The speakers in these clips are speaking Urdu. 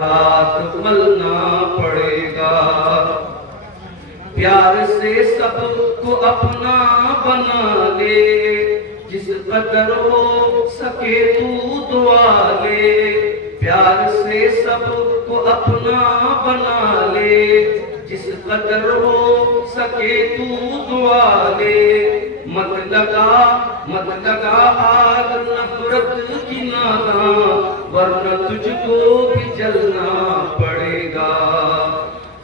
ہاتھ ملنا پڑے گا، پیار سے سب کو اپنا بنا لے، جس قدر ہو سکے تو دعا لے، پیار سے سب کو اپنا بنا لے، جس قدر ہو سکے تو دعا لے، مت لگا آگ نفرت کی ناراں، ورنہ تجھ کو بھی جلنا پڑے گا،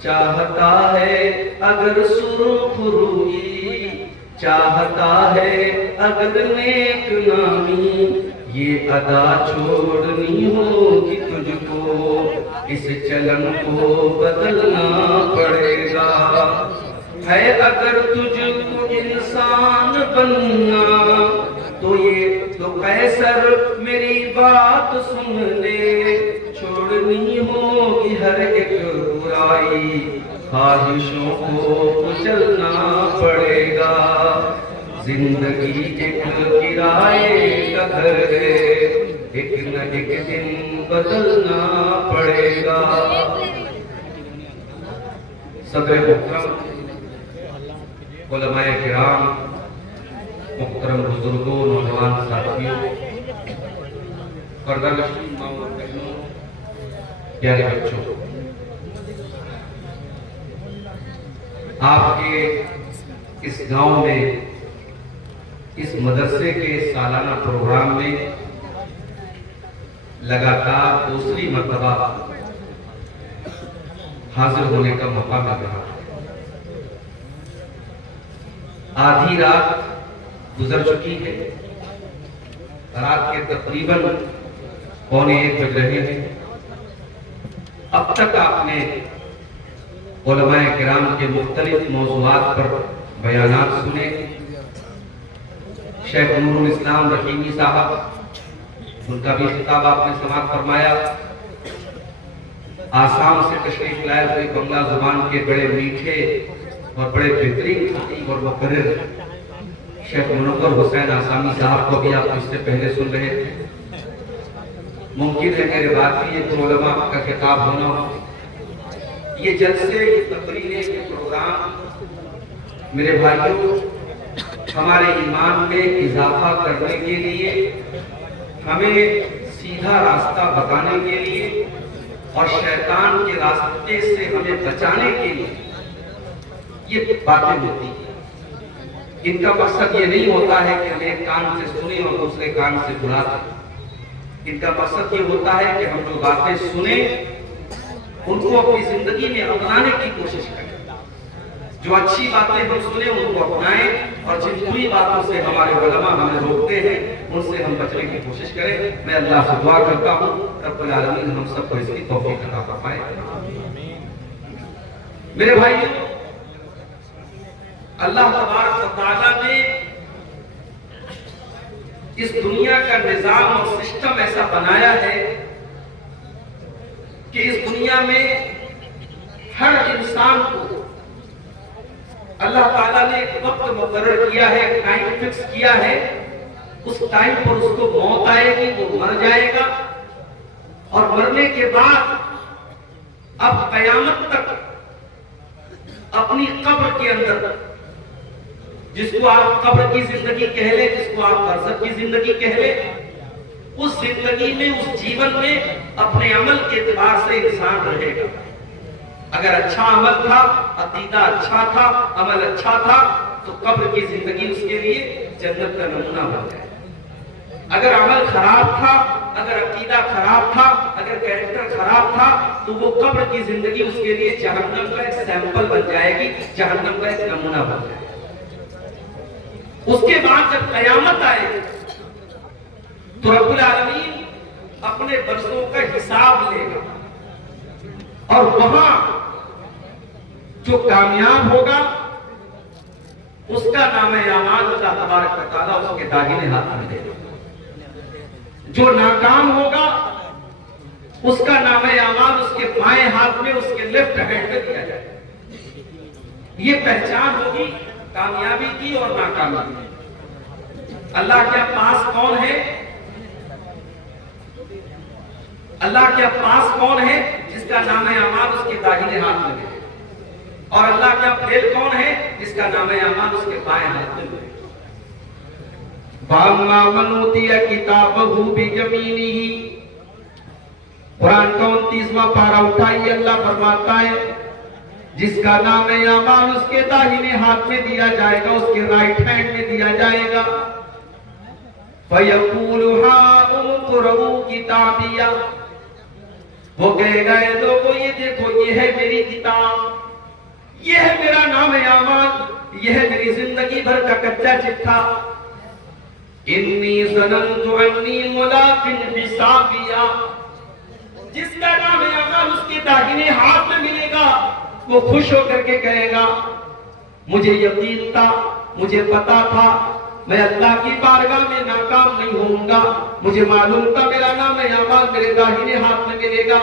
چاہتا ہے اگر سرخ روئی، چاہتا ہے اگر نیک نامی، یہ ادا چھوڑنی ہوگی تجھ کو، اس چلن کو بدلنا پڑے گا، ہے اگر تجھ کو انسان بننا، تو یہ تو قیصر میری بات سن لے، چھوڑنی ہوگی ہر ایک برائی، خواہشوں کو کچلنا پڑے گا، زندگی ایک کرائے کا گھر ہے، ایک نہ ایک دن بدلنا پڑے گا۔ صدر محترم، علماء کرام، محترم بزرگوں، نوجوان ساتھیوں، پردہ نشین ماؤں اور بہنوں، پیارے بچوں، آپ کے اس گاؤں میں اس مدرسے کے سالانہ پروگرام میں لگاتار دوسری مرتبہ حاضر ہونے کا موقع مل رہا ہے۔ آدھی رات گزر چکی ہے، رات کے تقریباً 1:15 بج رہے ہیں، اب تک آپ نے علماء کرام کے مختلف موضوعات پر بیانات سنے، شیخ نور الاسلام رحیمی صاحب، ان کا بھی خطاب آپ نے سماعت فرمایا، آسام سے تشریف لائے ہوئے بنگلہ زبان کے بڑے میٹھے اور بڑے بہترین خطیب اور مقرر شیخ منور حسین آسامی صاحب کو بھی آپ اس سے پہلے سن رہے تھے۔ ممکن ہے میرے بات بھی یہ علماء کا خطاب ہونا ہو، یہ جلسے، یہ تقریریں، یہ پروگرام میرے بھائیوں ہمارے ایمان میں اضافہ کرنے کے لیے، ہمیں سیدھا راستہ بتانے کے لیے اور شیطان کے راستے سے ہمیں بچانے کے لیے یہ باتیں ہوتی ہیں۔ ان کا مقصد یہ نہیں ہوتا ہے کہ ہم ایک کان سے سنیں اور دوسرے کان سے بلا دیں، ان کا مقصد یہ ہوتا ہے کہ ہم جو باتیں سنیں ان کو اپنی زندگی میں اپنانے کی کوشش کریں، جو اچھی باتیں ہم سنیں ان کو اپنائیں، اور جن بری باتوں سے ہمارے علماء ہمیں روکتے ہیں ان سے ہم بچنے کی کوشش کریں۔ میں اللہ سے دعا کرتا ہوں رب العالمین ہم سب کو اس کی توفیق عطا فرمائے۔ میرے بھائیو، اللہ تبارک و تعالیٰ نے اس دنیا کا نظام اور سسٹم ایسا بنایا ہے کہ اس دنیا میں ہر انسان کو اللہ تعالیٰ نے ایک وقت مقرر کیا ہے، ایک ٹائم فکس کیا ہے، اس ٹائم پر اس کو موت آئے گی، وہ مر جائے گا، اور مرنے کے بعد اب قیامت تک اپنی قبر کے اندر، جس کو آپ قبر کی زندگی کہہ لیں، جس کو آپ برزخ کی زندگی کہہ لیں، اس زندگی میں، اس جیون میں اپنے عمل کے اعتبار سے انسان رہے گا۔ اگر اچھا عمل تھا، عقیدہ اچھا تھا، عمل اچھا تھا، تو قبر کی زندگی اس کے لیے جنت کا نمونہ ہو جائے۔ اگر عمل خراب تھا، اگر عقیدہ خراب تھا، اگر کیریکٹر خراب تھا، تو وہ قبر کی زندگی اس کے لیے جہنم کا ایک سیمپل بن جائے گی، جہنم کا ایک نمونہ بن جائے گی۔ اس کے بعد جب قیامت آئے تو رب العالمین اپنے بندوں کا حساب لے گا، اور وہاں جو کامیاب ہوگا اس کا نام اعمال اللہ تبارک و تعالیٰ اس کے داہنے ہاتھ میں دے گا، جو ناکام ہوگا اس کا نام اعمال اس کے بائیں ہاتھ میں، اس کے لیفٹ ہینڈ میں دیا جائے گا۔ یہ پہچان ہوگی کامیابی کی اور ناکامی کی۔ اللہ کے پاس کون ہے؟ اللہ کے پاس کون ہے کا نام اعمال اس کے داہنے ہاتھ میں ملے، اور اللہ کا فعل کون ہے؟ جس کا نام اعمال اس کے بائیں ہاتھ میں ملے۔ فَأَمَّا مَنْ أُوتِيَ كِتَابَهُ بِيَمِينِهِ، قرآن کا 29واں پارہ اٹھائیے، اللہ فرماتا ہے جس کا نام اعمال اس کے داہنے ہاتھ میں دیا جائے گا، اس کے رائٹ ہینڈ میں دیا جائے گا، فَيَقُولُ هَاؤُمُ اقْرَءُوا كِتَابِيَهْ، وہ کہے گا اے لوگو یہ دیکھو یہ ہے میری کتاب، یہ ہے میرا نام اعمال، یہ ہے میری زندگی بھر کا کچا چٹھا، انی ظننت انی ملاق حسابیہ، جس کا نام اعمال اس کے داہنے ہاتھ میں ملے گا وہ خوش ہو کر کے کہے گا مجھے یقین تھا، مجھے پتا تھا میں اللہ کی بارگاہ میں ناکام نہیں ہوں گا، مجھے معلوم تھا میرا نام اعمال میرے داہنے ہاتھ میں ملے گا۔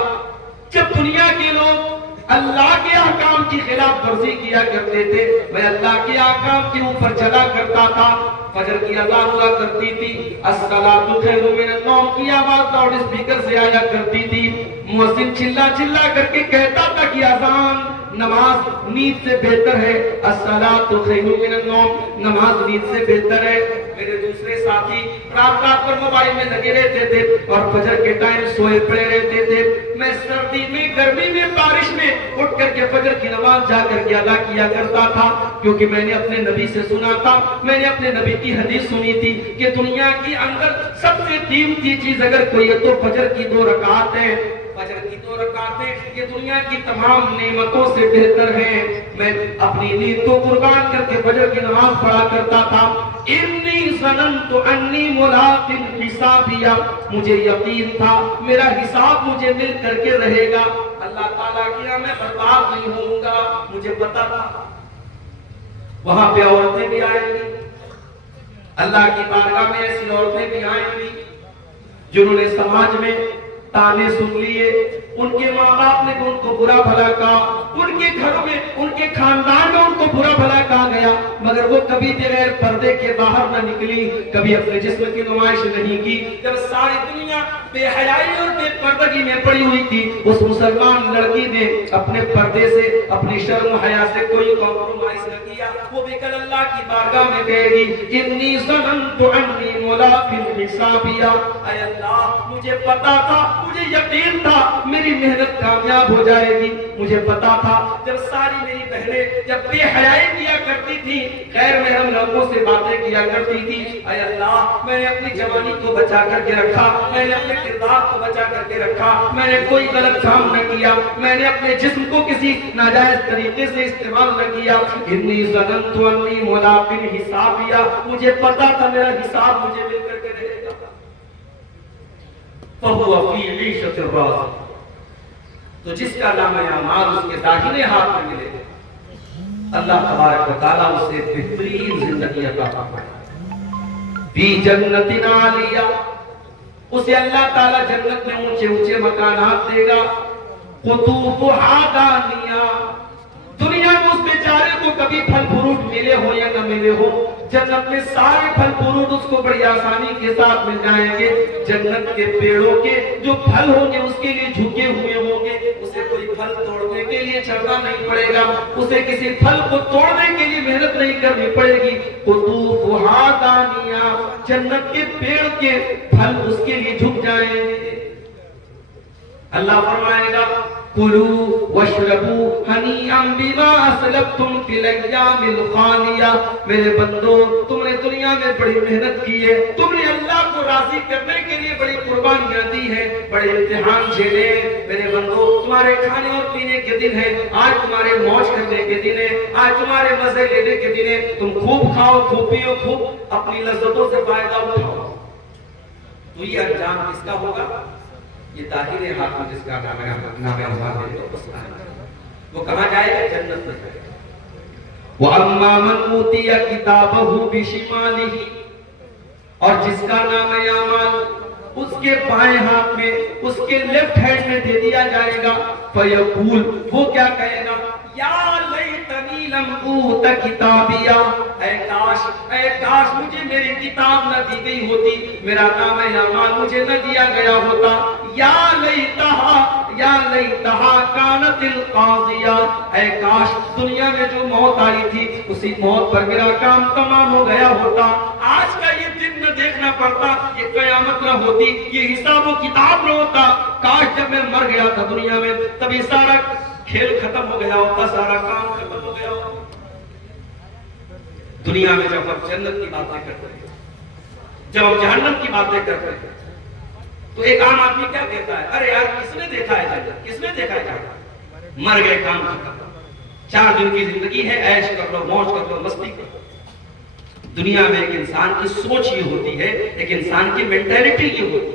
جب دنیا کے لوگ اللہ کے احکام کی خلاف ورزی کیا کرتے تھے، میں اللہ کے احکام کے اوپر چلا کرتا تھا، فجر کی اذان ہوا کرتی تھی، الصلاۃ خیر من النوم کی آواز لاؤڈ اسپیکر سے آیا کرتی تھی، مؤذن چلا چلا کر کے کہتا تھا کہ اذان نماز نیند سے بہتر ہے، الصلاۃ خیر من النوم نماز نیند سے بہتر ہے۔ میرے دوسرے ساتھی رات رات پر موبائل میں لگے رہتے تھے اور فجر کے ٹائم سوئے پڑے رہتے تھے، میں سردی میں گرمی میں بارش میں اٹھ کر کے فجر کی نماز جا کر کے ادا کیا کرتا تھا، کیونکہ میں نے اپنے نبی سے سنا تھا، میں نے اپنے نبی کی حدیث سنی تھی کہ دنیا کی اندر سب سے قیمتی چیز اگر کوئی ہے تو فجر کی 2 رکعت ہے، فجر کی 2 رکعتیں یہ دنیا کی تمام نعمتوں سے بہتر ہیں۔ میں اپنی نیند کو قربان کر کے فجر کی نماز پڑھا کرتا تھا، انی ظننت انی ملاق حسابیہ، مجھے یقین تھا میرا حساب مجھے مل کر کے رہے گا، اللہ تعالیٰ کیا میں برباد نہیں ہوں گا، مجھے پتا تھا۔ وہاں پہ عورتیں بھی آئیں گی، اللہ کی بارگاہ میں ایسی عورتیں بھی آئیں گی جنہوں نے سماج میں تانے سن لیے، ان کے ماں باپ نے ان کو برا بھلا کہا، ان کے گھروں میں ان کے خاندان میں ان کو برا بھلا کہا گیا، مگر وہ کبھی بغیر پردے کے باہر نہ نکلی، کبھی اپنے جسم کی نمائش نہیں کی۔ جب ساری دنیا بے حیائی اور بے پردگی میں پڑی ہوئی تھی، اس مسلمان لڑکی نے اپنے پردے سے اپنی شرم و حیا سے کوئی کمپرومائز نہ کیا، وہ بھی کل اللہ کی بارگاہ میں کہے گی انی ظننت انی ملاق حسابیہ، اے اللہ مجھے پتا تھا، مجھے یقین تھا میری محنت کامیاب ہو جائے گی، مجھے پتا تھا جب ساری میری بہنیں جب بے حیائی کیا کرتی تھی، غیر محرم لوگوں سے باتیں کیا کرتی تھی، اے اللہ میں نے اپنی جوانی کو بچا کر کے رکھا، میں نے اپنے کردار کو بچا کر کے رکھا، میں نے کوئی غلط کام نہ کیا، میں نے اپنے جسم کو کسی ناجائز طریقے سے استعمال نہ کیا، انی ظننت انی ملاق حسابیہ، مجھے پتا تھا میرا حساب مجھے مل کر کے رہے گا۔ فَهُوَ فِي عِيشَةٍ رَاضِيَةٍ، تو جس کا نام اعمال اس کے داہنے ہاتھ میں ملے اللہ تبارک و تعالیٰ اسے بہترین زندگی عطا فرمائے، فی جنت عالیہ، اسے اللہ تعالیٰ جنت میں اونچے اونچے مکانات دے گا، قطوفہا دانیہ، دنیا میں اس بیچارے کو کبھی پھل فروٹ ملے ہو یا نہ ملے ہو، جنت میں سارے پھل فروٹ اس کو بڑی آسانی کے ساتھ مل جائیں گے، جنت کے پیڑوں کے جو پھل ہوں گے اس کے لیے جھکے ہوئے ہوں گے، اسے کوئی پھل توڑنے کے لیے چڑھنا نہیں پڑے گا، اسے کسی پھل کو توڑنے کے لیے محنت نہیں کرنی پڑے گی، قطوفہا دانیہ، جنت کے پیڑ کے پھل اس کے لیے جھک جائیں گے۔ اللہ فرمائے گا کُلُوا وَاشْرَبُوا ہَنِیئًا بِمَا أَسْلَفْتُمْ فِی الْأَیَّامِ الْخَالِیَہ، میرے بندو تم نے دنیا میں بڑی محنت کی ہے، تم نے اللہ کو راضی کرنے کے لیے بڑی قربانیاں دی ہیں، بڑے امتحان جھیلے، میرے بندو تمہارے کھانے اور پینے کے دن ہے، آج تمہارے موج کرنے کے دن ہے، آج تمہارے مزے لینے کے دن ہے، تم خوب کھاؤ خوب پیو خوب اپنی لذتوں سے فائدہ اٹھاؤ، تو یہ انجام کس کا ہوگا؟ یہ داہنے ہاتھ میں جس کا نام ہے وہ کہاں جائے گا؟ جنت میں جائے گا۔ وَأَمَّا مَنْ أُوتِيَ كِتَابَهُ بِشِمَالِهِ، اور جس کا نام اعمال اس کے بائیں ہاتھ میں اس کے لیفٹ ہینڈ میں دے دیا جائے گا، فَيَقُولُ، وہ کیا کہے گا؟ یا لیتنی لم اوت کتابیہ، اے کاش مجھے میری کتاب نہ دی گئی ہوتی، میرا نام اعمال مجھے نہ دیا گیا ہوتا، یا لیتہا کانت القاضیہ، اے کاش دنیا میں جو موت آئی تھی اسی موت پر میرا کام تمام ہو گیا ہوتا، آج کا یہ دن نہ دیکھنا پڑتا، یہ قیامت نہ ہوتی، یہ حساب و کتاب نہ ہوتا، کاش جب میں مر گیا تھا دنیا میں تبھی سارا کھیل ختم ہو گیا ہوتا، سارا کام ختم ہو گیا ہوتا۔ دنیا میں جب ہم جنت کی باتیں کرتے ہیں، جب ہم جہنم کی باتیں کرتے ہیں، تو ایک عام آدمی کیا کہتا ہے؟ ارے یار کس نے دیکھا ہے جنت، کس نے دیکھا ہے جہنم؟ مر گئے کام ختم، 4 دن کی زندگی ہے، عیش کر لو، موج کر لو، مستی کر لو۔ دنیا میں ایک انسان کی سوچ یہ ہوتی ہے، ایک انسان کی مینٹیلٹی یہ ہوتی ہے،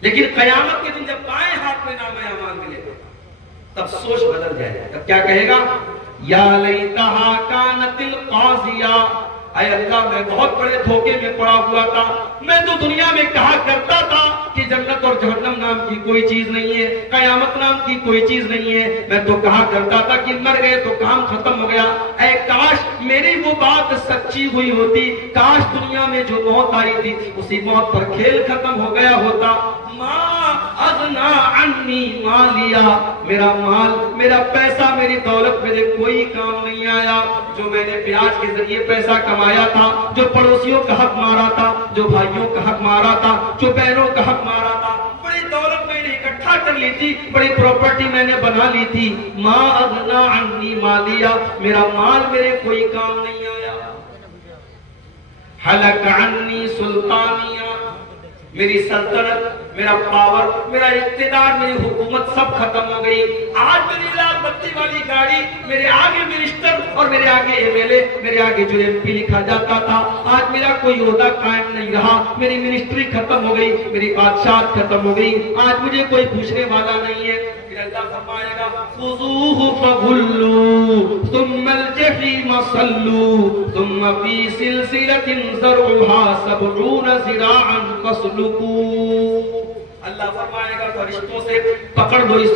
لیکن قیامت کے دن جب بائیں ہاتھ میں نامہ اعمال ملے گا تب سوچ بدل جائے گا، تب کیا کہے گا؟ یا لیتہا کانت القاضیہ، اے اللہ میں بہت بڑے دھوکے میں پڑا ہوا تھا، میں تو دنیا میں کہا کرتا تھا کہ جنت اور جہنم نام کی کوئی چیز نہیں ہے، قیامت نام کی کوئی چیز نہیں ہے، میں تو کہا کرتا تھا کہ مر گئے تو کام ختم ہو گیا، اے کاش میری وہ بات سچی ہوئی ہوتی، کاش دنیا میں جو موت آئی تھی اسی موت پر کھیل ختم ہو گیا ہوتا۔ ما اغنا عنی مالیا، میرا مال، میرا پیسہ، میری دولت میرے کوئی کام نہیں آیا، جو میں نے پیاز کے ذریعے پیسہ کمایا تھا، جو پڑوسیوں کا حق مارا تھا، جو بھائیوں کا حق مارا تھا، جو بہنوں کا حق مارا تھا، بڑی دولت میں نے اکٹھا کر لی تھی، بڑی پراپرٹی میں نے بنا لی تھی، ما اغنا عنی مالیا، میرا مال میرے کوئی کام نہیں آیا۔ حلق عنی سلطانیہ، میری سلطنت، میرا پاور، میرا اقتدار، میری حکومت سب ختم ہو گئی، آج میری لال بتی والی گاڑی، میرے آگے منسٹر اور میرے آگے ایم ایل اے، میرے آگے جو ایم پی لکھا جاتا تھا، آج میرا کوئی عہدہ قائم نہیں رہا، میری منسٹری ختم ہو گئی، میری بادشاہت ختم ہو گئی، آج مجھے کوئی پوچھنے والا نہیں ہے۔ پھر اللہ فرمائے گا خذوہ فغلوا ثم الجحیم صلوا ثم فی سلسلۃ ذرعها 70 ذراعا فاسلکوہ۔ اللہ فرمائے گا فرشتوں سے پکڑ دو اس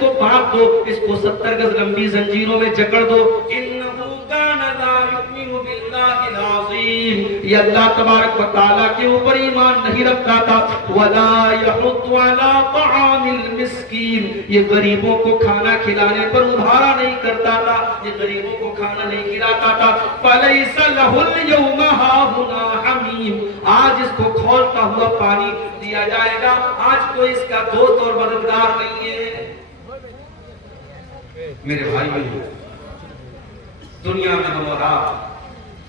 کو باندھ دو، اس کو 70 گز لمبی زنجیروں میں جکڑ دو۔ انہ کان لا یؤمن باللہ العظیم، یہ اللہ تبارک و تعالیٰ کے اوپر ایمان نہیں رکھتا تھا۔ ولا یحض علی طعام المسکین، یہ غریبوں کو کھانا کھلانے پر ادھارا نہیں کرتا تھا، یہ غریبوں کو کھانا نہیں کھلاتا تھا۔ فلیس لہ اليوم ہاہنا حمیم، آج اس کو کھولتا ہوا پانی دیا جائے گا، آج کوئی اس کا دوست اور مددگار نہیں ہے۔ میرے بھائیوں، دنیا میں ہم اور آپ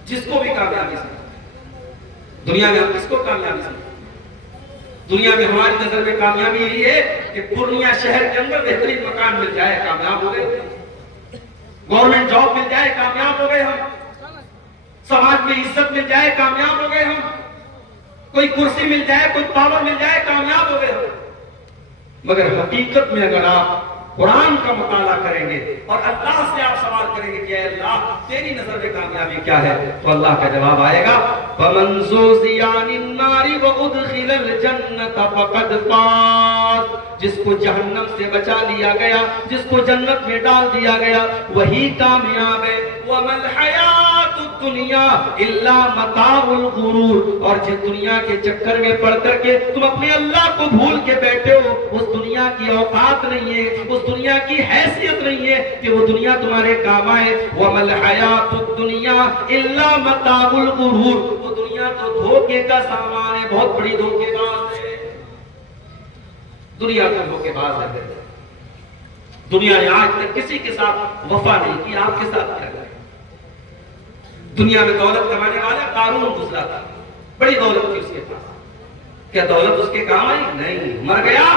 جس کو بھی کامیابی سمجھتے، دنیا میں ہم کس کو کامیابی سمجھتے؟ دنیا میں ہماری نظر میں کامیابی یہی ہے کہ پورنیہ شہر کے اندر بہترین مکان مل جائے، کامیاب ہو گئے، گورنمنٹ جاب مل جائے، کامیاب ہو گئے ہم، سماج میں عزت مل جائے، کامیاب ہو گئے ہم، کوئی کرسی مل جائے، کوئی پاور مل جائے، کامیاب ہو گئے ہم۔ مگر حقیقت میں اگر آپ قرآن کا مطالعہ کریں گے اور اللہ سے آپ سوال کریں گے کہ اے اللہ تیری نظر میں کامیابی کیا ہے، تو اللہ کا جواب آئے گا فَمَنْ زُحْزِحَ عَنِ النَّارِ وَأُدْخِلَ الْجَنَّةَ فَقَدْ فَازَ، جس کو جہنم سے بچا لیا گیا، جس کو جنت میں ڈال دیا گیا، وہی کامیاب ہے۔ وَمَا الْحَيَاةُ الدُّنْيَا إِلَّا مَتَاعُ الْغُرُورِ، اور جس دنیا کے چکر میں پڑ کر کے تم اپنے اللہ کو بھول کے بیٹھے ہو، اس دنیا کی اوقات نہیں ہے، اس دنیا کی حیثیت نہیں ہے کہ وہ دنیا تمہارے کام آئے۔ وَمَا الْحَيَاةُ الدُّنْيَا إِلَّا مَتَاعُ الْغُرُورِ، وہ دنیا تو دھوکے کا سامان ہے، بہت بڑی دھوکے باز ہے، دنیا تو دھوکے باز ہے۔ دنیا نے آج تک کسی کے ساتھ وفا نہیں کی، آپ کے ساتھ کیا کرے؟ دنیا میں دولت کمانے والا قارون گزرا تھا، بڑی دولت تھی اس کے پاس، کیا دولت اس کے کام آئی؟ نہیں، مر گیا،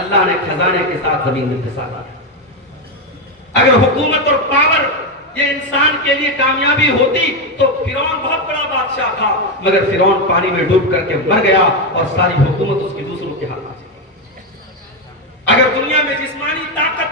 اللہ نے خزانے کے ساتھ زمین میں پھنسا دیا۔ اگر حکومت اور پاور یہ انسان کے لیے کامیابی ہوتی تو فرعون بہت بڑا بادشاہ تھا، مگر فرعون پانی میں ڈوب کر کے مر گیا اور ساری حکومت اس کی دوسروں کے ہاتھ آ گئی۔ اگر دنیا میں جسمانی طاقت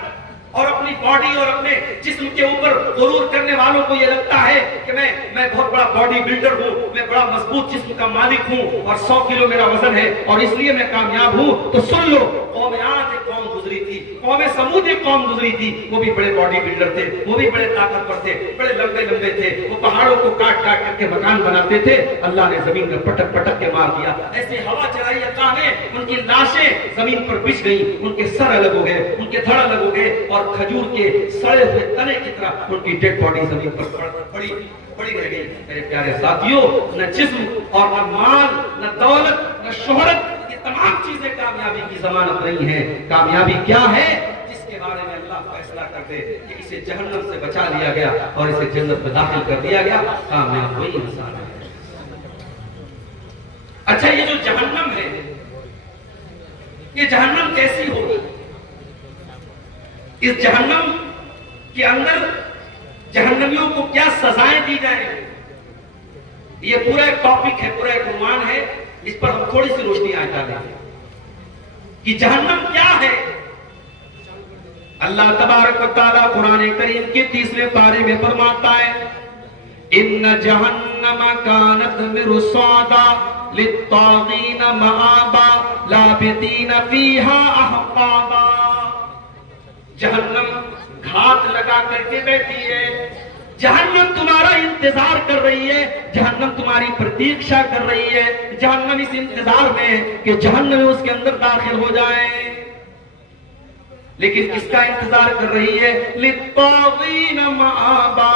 اور اپنی باڈی اور اپنے جسم کے اوپر غرور کرنے والوں کو یہ لگتا ہے کہ میں بہت بڑا باڈی بلڈر ہوں، میں بڑا مضبوط جسم کا مالک ہوں اور 100 کلو میرا وزن ہے اور اس لیے میں کامیاب ہوں، تو سن لو، قوم عاد ایک قوم گزری تھی، قوم سمود ایک قوم گزری تھی، وہ بھی بڑے باڈی بلڈر تھے، وہ بھی بڑے طاقتور تھے، بڑے لمبے لمبے تھے، وہ پہاڑوں کو کاٹ کاٹ کر کے مکان بناتے تھے، اللہ نے زمین میں پٹک پٹک کے مار دیا، ایسے ہوا چلائی اللہ نے، ان کی لاشیں زمین پر بچھ گئیں، ان کے سر الگ ہو گئے، ان کے دھڑ الگ ہو گئے، اور کھجور کے سڑے ہوئے تنے کی طرح ان کی ڈیڈ باڈی زمین پر پڑی رہ گئی۔ میرے پیارے ساتھیوں، نہ جسم اور نہ مال، نہ دولت، نہ شہرت، یہ تمام چیزیں کامیابی کی ضمانت نہیں ہے۔ کامیابی کیا ہے؟ جس کے بارے میں اللہ فیصلہ کر دے کہ اسے جہنم سے بچا لیا گیا اور اسے جنت میں داخل کر دیا گیا، کامیاب وہی انسان ہے۔ اچھا، یہ جو جہنم ہے، یہ جہنم کیسی ہوگی؟ اس جہنم کے اندر جہنمیوں کو کیا سزائیں دی جائیں؟ یہ پورا ایک ٹاپک ہے، پورا ایک عنوان ہے، اس پر ہم تھوڑی سی روشنی آج ڈالیں کہ جہنم کیا ہے۔ اللہ تبارک و تعالیٰ قرآن کریم کے 30ویں پارے میں فرماتا ہے، ان جہنم کانت مرصادا للطاغین مآبا لابثین فیہا احقابا۔ جہنم گھات لگا کر کے بیٹھی ہے، جہنم تمہارا انتظار کر رہی ہے، جہنم تمہاری پرتیکشا کر رہی ہے، جہنم اس انتظار میں کہ جہنم اس کے اندر داخل ہو جائے۔ لیکن کس کا انتظار کر رہی ہے؟ للطاغین مآبا،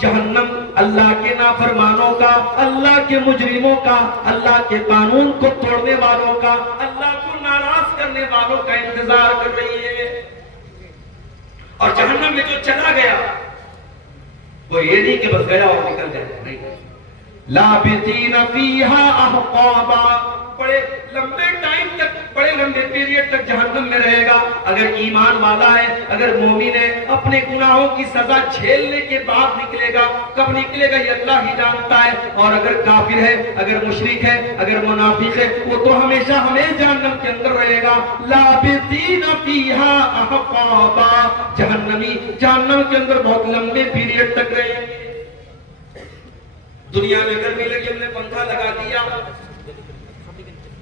جہنم اللہ کے نافرمانوں کا، اللہ کے مجرموں کا، اللہ کے قانون کو توڑنے والوں کا، اللہ کو ناراض کرنے والوں کا انتظار کر رہی ہے۔ اور جہنم میں جو چلا گیا وہ یہ نہیں کہ بس گیا اور نکل جائے، نہیں، لابثین فیہا احقابا، بڑے لمبے ٹائم تک، بڑے لمبے پیریڈ تک جہنم میں رہے گا۔ اگر ایمان والا ہے، اگر مومن ہے، اپنے گناہوں کی سزا جھیلنے کے بعد نکلے گا، کب نکلے گا یہ اللہ ہی جانتا ہے۔ اور اگر کافر ہے، اگر مشرک ہے، اگر منافق ہے، وہ تو ہمیشہ جہنم کے اندر رہے گا۔ لابثین فیہا احقابا، جہنمی جہنم کے اندر بہت لمبے پیریڈ تک رہیں گے۔ دنیا میں گرمی لگی، ہم نے پنکھا لگا دیا،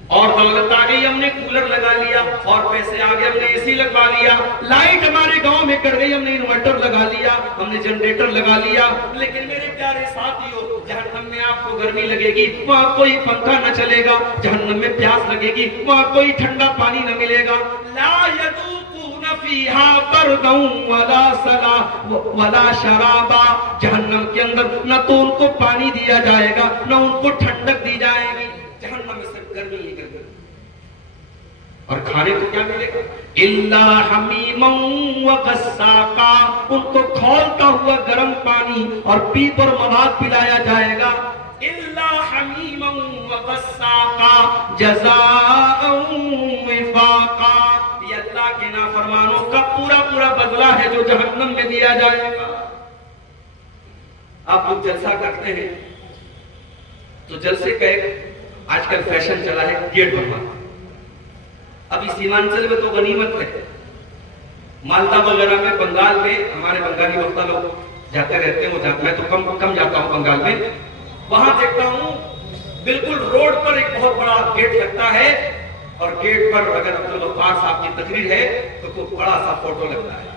اور دولت آ گئی، ہم نے کولر لگا لیا، اور پیسے آ گئے، ہم نے اے سی لگوا لیا، لائٹ ہمارے گاؤں میں کٹ گئی، ہم نے انورٹر لگا لیا، ہم نے جنریٹر لگا لیا۔ لیکن میرے پیارے ساتھیوں، جہنم میں آپ کو گرمی لگے گی، وہاں کوئی پنکھا نہ چلے گا، جہنم میں پیاس لگے گی، وہاں کوئی ٹھنڈا پانی نہ ملے گا۔ لا یذوقون فیہا بردا ولا شرابا، جہنم کے اندر نہ تو ان کو پانی دیا جائے گا، نہ ان کو ٹھنڈک دی جائے گی، جہنم میں صرف گرمی ہی گرمی۔ اور کھانے کو کیا ملے گا؟ الا حمیما وغساقا، ان کو کھولتا ہوا گرم پانی اور پیپ اور مواد پلایا جائے گا۔ الا حمیما وغساقا جزاء وفاقا، یہ اللہ کے نافرمانوں کا پورا پورا بدلہ ہے جو جہنم میں دیا جائے گا۔ آپ لوگ جلسہ کرتے ہیں تو جلسے کا ایک آج کل فیشن چلا ہے گیٹ بنوانا۔ ابھی سیمانچل میں تو غنیمت ہے، مالدہ وغیرہ میں، بنگال میں، ہمارے بنگالی وقتہ لوگ جاتے رہتے ہیں، میں تو کم جاتا ہوں بنگال میں، وہاں دیکھتا ہوں بالکل روڈ پر ایک بہت بڑا گیٹ لگتا ہے، اور گیٹ پر اگر عبدالغفار صاحب کی تقریر ہے تو کوئی بڑا سا فوٹو لگتا ہے۔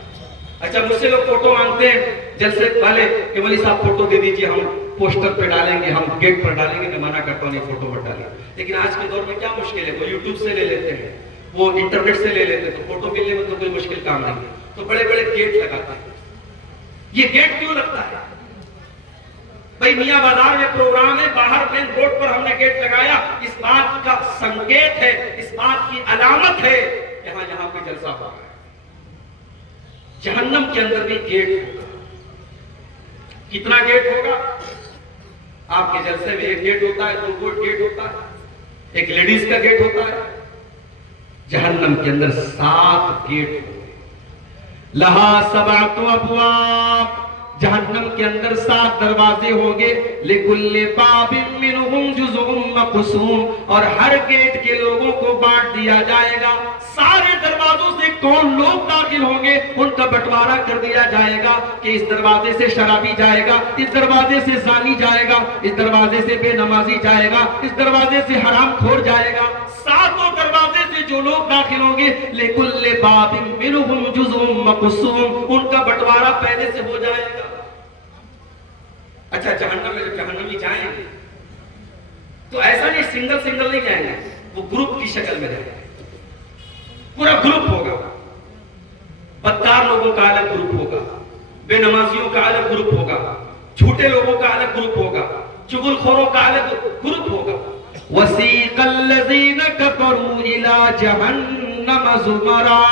اچھا، مجھ سے لوگ فوٹو مانگتے ہیں جلسے پہلے کہ ولی صاحب فوٹو دے دیجئے، ہم پوسٹر پہ ڈالیں گے، ہم گیٹ پر ڈالیں گے۔ میں منع کرتا ہوں یہ فوٹو پر ڈالیں، لیکن آج کے دور میں کیا مشکل ہے، وہ یوٹیوب سے لے لیتے ہیں، وہ انٹرنیٹ سے لے لیتے ہیں، تو فوٹو ملنے میں تو کوئی مشکل کام نہیں ہے، تو بڑے بڑے گیٹ لگاتے ہیں۔ یہ گیٹ کیوں لگتا ہے؟ بھئی میاں بازار میں پروگرام ہے، باہر مین روڈ پر ہم نے گیٹ لگایا، اس بات کا سنکیت ہے، اس بات کی علامت ہے یہاں پہ جلسہ ہو رہا ہے۔ جہنم کے اندر بھی گیٹ ہوگا۔ کتنا گیٹ ہوگا؟ آپ کے جلسے میں ایک گیٹ ہوتا ہے، دو گیٹ ہوتا ہے، ایک لیڈیز کا گیٹ ہوتا ہے، جہنم کے اندر 7 گیٹ ہوگا۔ لہا 7 ابواب، جہنم کے اندر 7 دروازے ہوں گے، لِكُلِّ بَابٍ مِّنْهُمْ جُزْءٌ مَّقْسُومٌ، اور ہر گیٹ کے لوگوں کو بانٹ دیا جائے گا۔ سارے دروازوں سے کون لوگ داخل ہوں گے ان کا بٹوارہ کر دیا جائے گا کہ اس دروازے سے شرابی جائے گا، اس دروازے سے زانی جائے گا، اس دروازے سے بے نمازی جائے گا، اس دروازے سے حرام خور جائے گا۔ 7 دروازے سے جو لوگ داخل ہوں گے لِكُلِّ بَابٍ مِّنْهُمْ جُزْءٌ مَّقْسُومٌ، ان کا بٹوارا پہلے سے ہو جائے گا۔ اچھا جہنم میں جب جہنمی جائیں گے تو ایسا نہیں سنگل سنگل نہیں جائیں گے، وہ گروپ کی شکل میں جائیں گے، پورا گروپ ہوگا۔ بدکار لوگوں کا الگ گروپ ہوگا، بے نمازیوں کا الگ گروپ ہوگا، جھوٹے لوگوں کا الگ گروپ ہوگا، چغل خوروں کا الگ گروپ ہوگا۔ وَسِيقَ الَّذِينَ كَفَرُوا إِلَى جَهَنَّمَ زُمَرًا،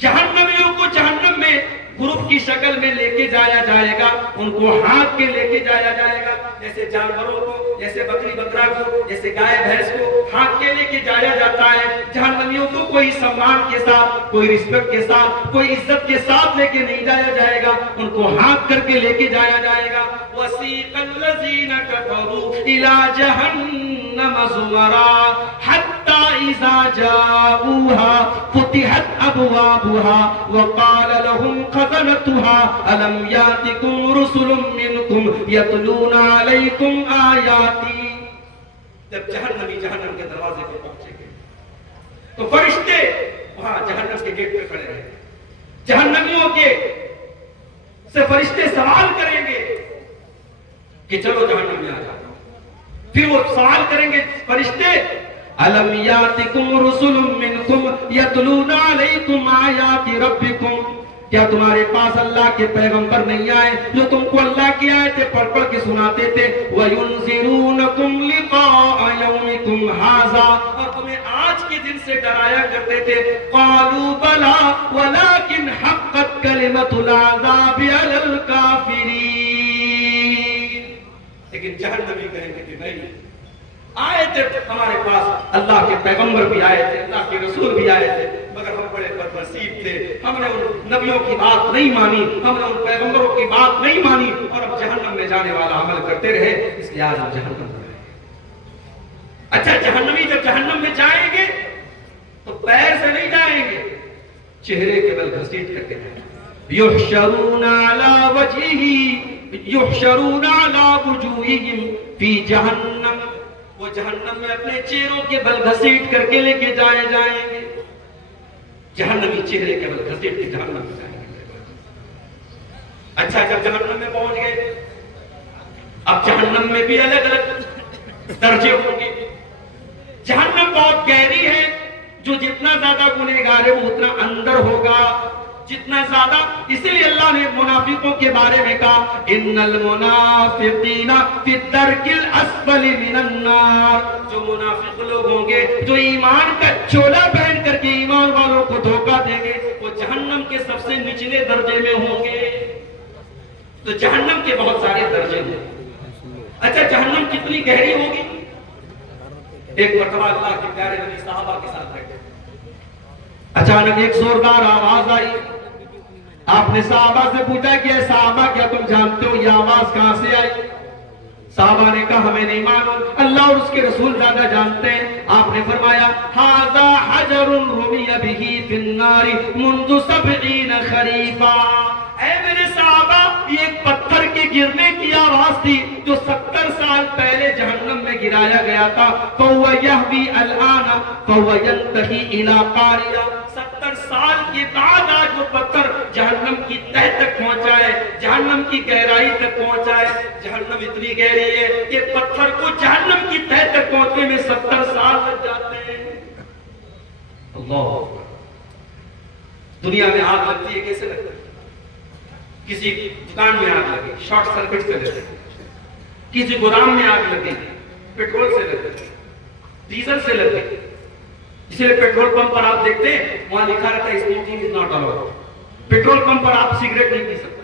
جہنمیوں کو جہنم میں گروپ کی شکل میں لے کے جایا جائے گا، ان کو ہاتھ کے لے کے جایا جائے گا، جیسے جانوروں کو، جیسے بکری بکرا کو، جیسے گائے بھینس کو ہاتھ کے لے کے جایا جاتا ہے۔ جہنمیوں کو کوئی سمان کے ساتھ، کوئی رسپیکٹ کے ساتھ، کوئی عزت کے ساتھ لے کے نہیں جایا جائے گا، ان کو ہاتھ کر کے لے کے جایا جائے گا۔ وَسِيقَ الَّذِينَ كَفَرُوا إِلَى جَهَنَّمَ زُمَرًا حَتَّى إِذَا جَاءُوهَا فُتِحَتْ أَبْوَابُهَا وَقَالَ لَهُمْ خَزَنَتُهَا أَلَمْ يَأْتِكُمْ رُسُلٌ مِّنْكُمْ يَتْلُونَ عَلَيْكُمْ آيَاتِي، جب جہنمی جہنم کے دروازے پر پہنچیں گے تو فرشتے وہاں جہنم کے گیٹ پہ کھڑے رہیں گے، جہنمیوں کے سے فرشتے سوال کریں گے کہ چلو جہنم میں آ جاؤ۔ پھر وہ سوال کریں گے فرشتے، أَلَمْ يَأْتِكُمْ رُسُلٌ مِّنْكُمْ يَتْلُونَ عَلَيْكُمْ آيَاتِ رَبِّكُمْ، کیا تمہارے پاس اللہ کے پیغمبر نہیں آئے جو تم کو اللہ کی آیتیں پڑھ پڑھ کے سناتے تھے؟ وَيُنذِرُونَكُمْ لِقَاءَ يَوْمِكُمْ هَٰذَا، اور تمہیں آج کے دن سے ڈرایا کرتے تھے۔ قَالُوا بَلَىٰ وَلَٰكِنْ حَقَّتْ كَلِمَةُ الْعَذَابِ عَلَى الْكَافِرِينَ، لیکن جہنمی کہیں گے کہ نہیں، آئے تھے ہمارے پاس، اللہ کے پیغمبر بھی آئے تھے، اللہ کے رسول بھی آئے تھے، مگر ہم بڑے بدنصیب تھے، ہم نے ان نبیوں کی بات نہیں مانی، ہم نے ان پیغمبروں کی بات نہیں مانی، اور اب جہنم میں جانے والا عمل کرتے رہے، اس لیے آج ہم جہنم میں رہے۔ اچھا جہنمی جب جہنم میں جائیں گے تو پیر سے نہیں جائیں گے، چہرے کے بل گھسیٹ کر کے جائیں گے۔ یحشرون علی وجہہ یحشرون علی وجوہہم فی جہنم، وہ جہنم میں اپنے چہروں کے بل گھسیٹ کر کے لے کے جائے جائیں گے۔ جہنمی چہرے کے بل گھسیٹ کے جہنم میں جائیں گے۔ اچھا جب جہنم میں پہنچ گئے، اب جہنم میں بھی الگ الگ درجے ہوں گے۔ جہنم بہت گہری ہے، جو جتنا زیادہ گنہگار ہے وہ اتنا اندر ہوگا، جتنا زیادہ، اسی لیے اللہ نے منافقوں کے بارے میں کہا ان المنافقین فی الدرک الاسفل من النار، جو منافق لوگ ہوں گے جو ایمان کا چولا پہن کر کے ایمان والوں کو دھوکہ دیں گے، وہ جہنم کے سب سے نچلے درجے میں ہوں گے۔ تو جہنم کے بہت سارے درجے ہیں۔ اچھا جہنم کتنی گہری ہوگی؟ ایک مرتبہ اللہ کے پیارے نبی صحابہ کے ساتھ بیٹھے، اچانک ایک زوردار آواز آئی، آپ نے صحابہ سے پوچھا کہ اے صحابہ کیا تم جانتے ہو یہ آواز کہاں سے آئی؟ صحابہ نے کہا ہمیں نہیں معلوم، اللہ اور اس کے رسول زیادہ جانتے ہیں۔ آپ نے فرمایا ھذا حجر رمی بہ فی النار منذ 70 خریفا، اے میرے صحابہ یہ ایک پتھر کے گرنے کی آواز تھی جو 70 سال پہلے جہنم میں گرایا گیا تھا۔ فہو یہوی الآن فہو ینتہی الی قاریہ، 70 سال کے بعد آج وہ پتھر جہنم کی تہ تک پہنچا ہے، جہنم کی گہرائی تک پہنچا ہے۔ جہنم اتنی گہری ہے کہ پتھر کو جہنم کی تہ تک پہنچنے میں 70 سال لگ جاتے ہیں۔ اللہ، دنیا میں آگ لگتی ہے کیسے لگتی ہے؟ کسی دکان میں آگ لگی شارٹ سرکٹ سے لگتی، کسی گودام میں آگ لگی پیٹرول سے لگتی، ڈیزل سے لگتی۔ اس لیے پیٹرول پمپ پر آپ دیکھتے ہیں وہاں لکھا رہتا ہے smoking is not allowed, petrol pump پر آپ سگریٹ نہیں پی سکتے۔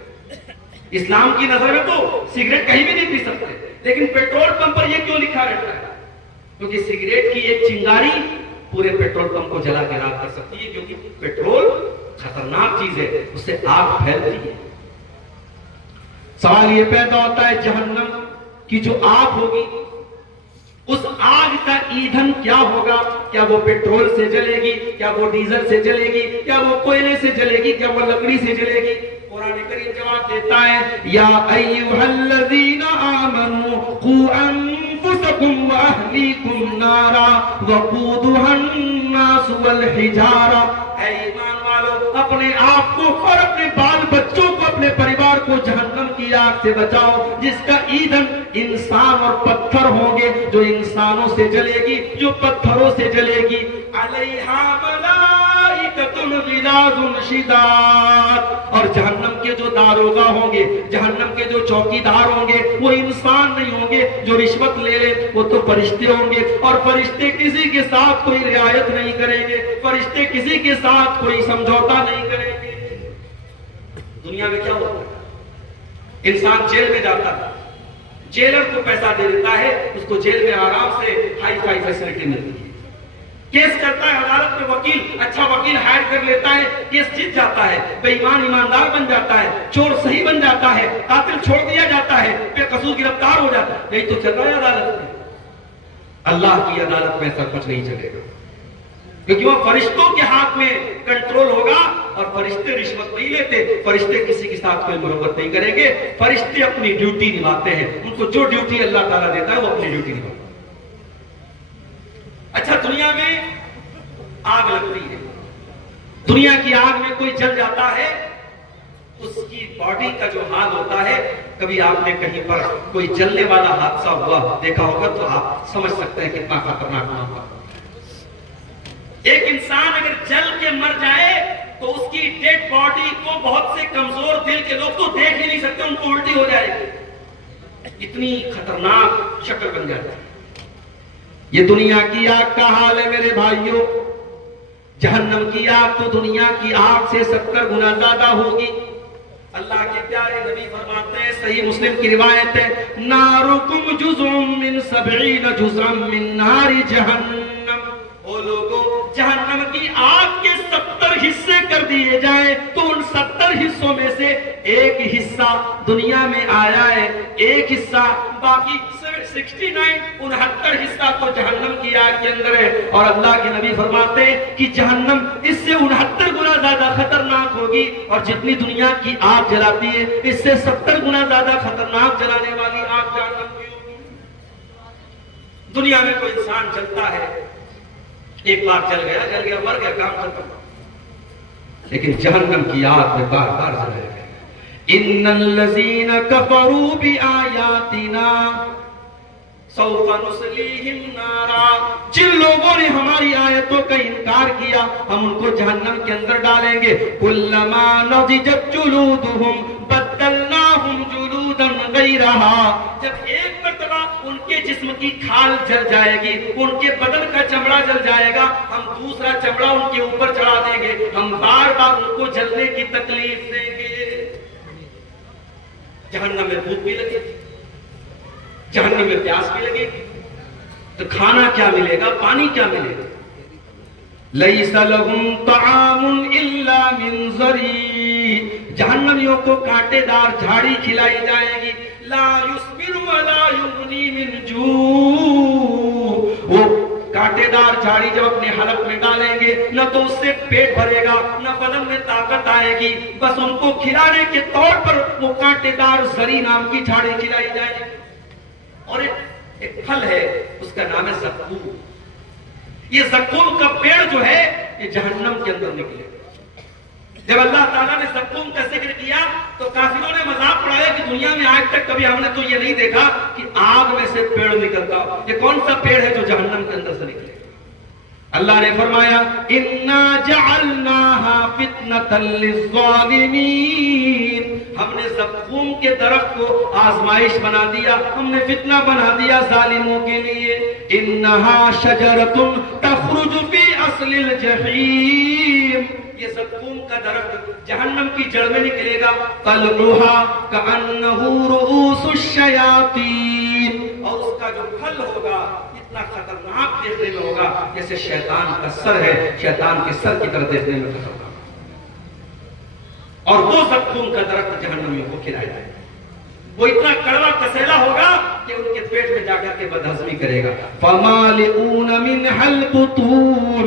اسلام کی نظر میں تو سگریٹ کہیں بھی نہیں پی سکتے، لیکن پیٹرول پمپ پر یہ کیوں لکھا رہتا ہے؟ کیونکہ سگریٹ کی ایک چنگاری پورے پیٹرول پمپ کو جلا کے راکھ کر سکتی ہے، کیونکہ پیٹرول خطرناک چیز ہے، اس سے آگ پھیلتی ہے۔ سوال یہ پیدا ہوتا ہے جہنم کی جو آگ ہوگی اس آگ کا ایندھن کیا ہوگا؟ کیا وہ پیٹرول سے جلے گی؟ کیا وہ ڈیزل سے جلے گی؟ کیا وہ کوئلے سے جلے گی؟ کیا وہ لکڑی سے جلے گی؟ قرآن کریم جواب دیتا ہے یا ایھا الذین آمنوا قوا انفسکم أنفسكم وأهليكم نارا وقودها الناس والحجارة. اے ایمان والو، اپنے آپ کو اور اپنے بال بچوں کو، اپنے پریوار کو جہنم کی آگ سے بچاؤ، جس کا ایندھن انسان اور پتھر ہوں گے، جو انسانوں سے جلے گی، جو پتھروں سے جلے گی. علیہا ملائکۃ غلاظ شداد. اور جہنم کے جو داروغہ ہوں گے، جہنم کے جو چوکیدار ہوں گے، وہ انسان نہیں ہوں گے جو رشوت لے لے، وہ تو فرشتے ہوں گے. اور فرشتے کسی کے ساتھ کوئی رعایت نہیں کریں گے، فرشتے کسی کے ساتھ کوئی سمجھوتا نہیں کریں گے. دنیا میں کیا ہوتا ہے؟ انسان جیل میں جاتا ہے، جیلر کو پیسہ دے دیتا ہے، اس کو جیل میں آرام سے ہائی فائی فیسلٹی ملتی ہے. کیس کرتا ہے عدالت میں، وکیل اچھا وکیل ہائر کر لیتا ہے، کیس جیت جاتا ہے، بے ایمان ایماندار بن جاتا ہے، چور صحیح بن جاتا ہے، قاتل چھوڑ دیا جاتا ہے، بے قصور گرفتار ہو جاتا ہے. یہی تو چل رہا ہے عدالت میں. اللہ کی عدالت میں ایسا کچھ نہیں چلے گا، کیونکہ وہ فرشتوں کے ہاتھ میں کنٹرول ہوگا. اور فرشتے رشوت نہیں لیتے، فرشتے کسی کے ساتھ کوئی محبت نہیں کریں گے. فرشتے اپنی ڈیوٹی نبھاتے ہیں، ان کو جو ڈیوٹی اللہ تعالیٰ دیتا ہے وہ اپنی ڈیوٹی نبھاتے ہیں. اچھا، دنیا میں آگ لگتی ہے، دنیا کی آگ میں کوئی جل جاتا ہے، اس کی باڈی کا جو حال ہوتا ہے، کبھی آپ نے کہیں پر کوئی جلنے والا حادثہ ہوا دیکھا ہوگا تو آپ سمجھ سکتے ہیں کتنا خطرناک ہوگا. ایک انسان اگر جل کے مر جائے تو اس کی ڈیڈ باڈی کو بہت سے کمزور دل کے لوگ تو دیکھ ہی نہیں سکتے، ان کو الٹی ہو جائے گی، اتنی خطرناک شکل بن جاتی ہے. یہ دنیا کی آگ کا حال ہے میرے بھائیوں. جہنم کی آگ تو دنیا کی آگ سے 70 گنا زیادہ ہوگی. اللہ کے پیارے نبی فرماتے ہیں، صحیح مسلم کی روایت ہے، نارکم جزء من 70 جزءا من نار جہنم. او لوگو، جہنم کی آگ کے 70 حصے کر دیے جائیں تو ان 70 حصوں میں سے ایک حصہ دنیا میں آیا ہے، ایک حصہ باقی 69 حصہ تو جہنم کی آگ کے اندر ہے. اور اللہ کے نبی فرماتے ہیں کہ جہنم اس سے 69 گنا زیادہ خطرناک ہوگی، اور جتنی دنیا کی آگ جلاتی ہے اس سے 70 گنا زیادہ خطرناک جلانے والی آگ جہنم کی ہوگی. دنیا میں کوئی انسان جلتا ہے، ایک بار جل گیا مر گیا، کام ختم. لیکن جہنم کی آگ میں بار بار جلائے گئے. ان الذین کفروا بآیاتنا سوف نصلیہم نارا. جن لوگوں نے ہماری آیتوں کا انکار کیا ہم ان کو جہنم کے اندر ڈالیں گے. کلما نضجت جلودہم بدلناہم جلودا غیرہا. جب ایک مرتبہ ان کے جسم کی کھال جل جائے گی، ان کے بدن کا چمڑا جل جائے گا، ہم دوسرا چمڑا ان کے اوپر چڑھا دیں گے. ہم بار بار ان کو جلنے کی تکلیف دیں گے. جہنم میں بھوک بھی لگے گی، جہنم میں پیاس بھی لگے گی، تو کھانا کیا ملے گا، پانی کیا ملے گا. لیس لہم طعام الا من ضریع. جہنمیوں کو کانٹے دار جھاڑی کھلائی جائے گی. لا یسمن ولا یغنی من جوع. وہ کانٹے دار جھاڑی جب اپنے حلق میں ڈالیں گے نہ تو اس سے پیٹ بھرے گا، نہ بدن میں طاقت آئے گی. بس ان کو کھلانے کے طور پر وہ کانٹے دار زری نام کی جھاڑی کھلائی جائے گی. اور ایک پھل ہے، اس کا نام ہے زقوم. یہ زقوم کا پیڑ جو ہے یہ جہنم کے اندر نکلے. جب اللہ تعالیٰ نے زقوم کا ذکر کیا تو کافروں نے مذاق اڑایا کہ دنیا میں آج تک کبھی ہم نے تو یہ نہیں دیکھا کہ آگ میں سے پیڑ نکلتا. یہ کون سا پیڑ ہے جو جہنم کے اندر سے نکلے؟ اللہ نے فرمایا اِنَّا جَعَلْنَاهَا فِتْنَةً لِلظَّالِمِينَ. ہم نے زقوم کے درخت کو آزمائش بنا دیا، ہم نے فتنہ بنا دیا ظالموں کے لیے. اِنَّهَا شَجَرَةٌ تَخْرُجُ فِي أَصْلِ الْجَحِيمِ. یہ زقوم کا درخت جہنم کی جڑ میں نکلے گا. طَلْعُهَا كَأَنَّهُ رُءُوسُ الشَّيَاطِينِ. اور اس کا جو پھل ہوگا اتنا خطرناک دیکھنے میں ہوگا جیسے شیطان کا سر ہے، شیطان کے سر کی طرح دیکھنے میں خطرناک. اور وہ زقوم کا درخت جہنمیوں کو کھلایا جائے گا. وہ اتنا کڑوا کسیلا ہوگا کہ ان کے پیٹ میں جا کر کے بدہضمی کرے گا. فَمَالِئُونَ مِنْهَا الْبُطُونَ.